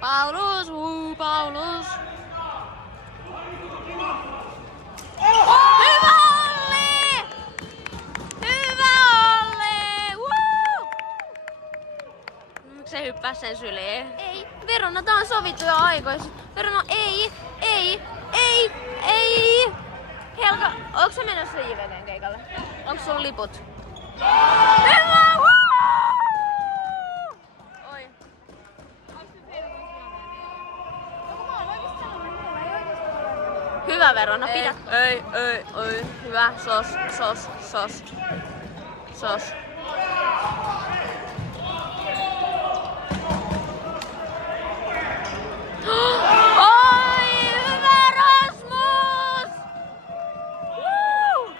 Paulus, Paulus. Hyvä Olli! Hyvä Olli! Woo! Miksi se hyppää sen syliin? Ei, Verona, tää on sovittu jo aikoissa. Verona, ei. Helka, onko sä menossa JVG:n keikalle? Onko sulla liput? Hyvä! Woo! Oi. Hyvä Verona, pidä. Ei. Hyvä, sos. Oi, hyvä Rasmus! Woo!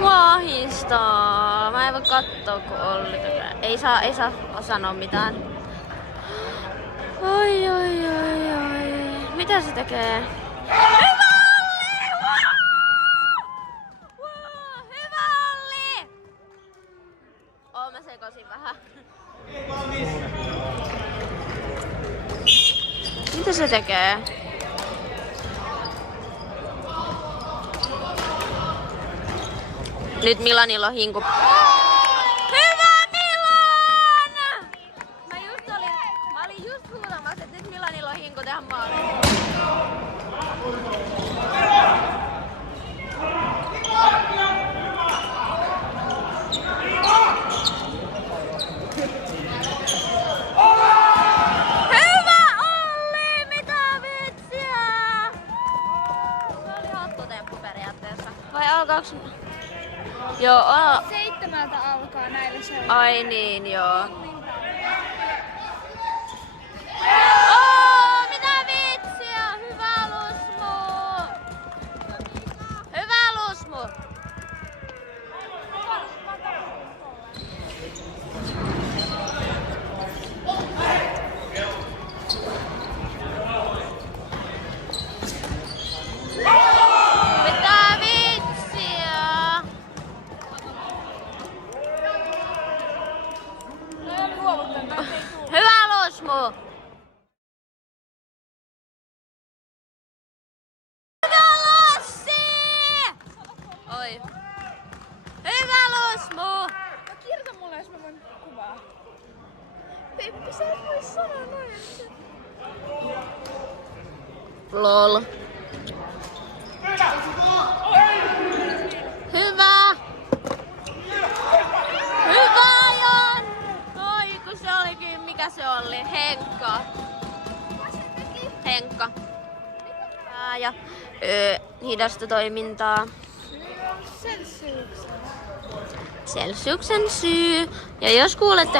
Mua ahistaa. Mä en voi kattoo kun Olli tekee. Ei saa sanoa mitään. Oi. Mitä se tekee? Hyvä Olli! Wow! Hyvä Olli! Mä sekosin vähän. Mitä se tekee? Nyt Milanilla on hinku. Hyvä Milan! Mä olin just huutamassa, että nyt Milanilla on hinku tehdä maaliin. Hyvä Olli! Mitä vitsiä? Se oli hattutemppu periaatteessa. Vai alkaaks... Joo, 7 alkaa näillä seuroilla. ai niin, joo. Mitä vitsiä! Hyvä Lusmu! Hyvä Lusmu! Mitä vitsiä! Hyvä Lusmu! Hyvä Lassi! Oi. Hyvä Lusmu! No kirjoita mulle, jos mä voin kuvaa. Peppi, sä et voi sanoa noin. Lol. Hyvä! Hyvä Jan! Oi kun se olikin, mikä se oli? Henkka. Ja hidasta toimintaa. Celsiuksen syy. Ja jos kuulette...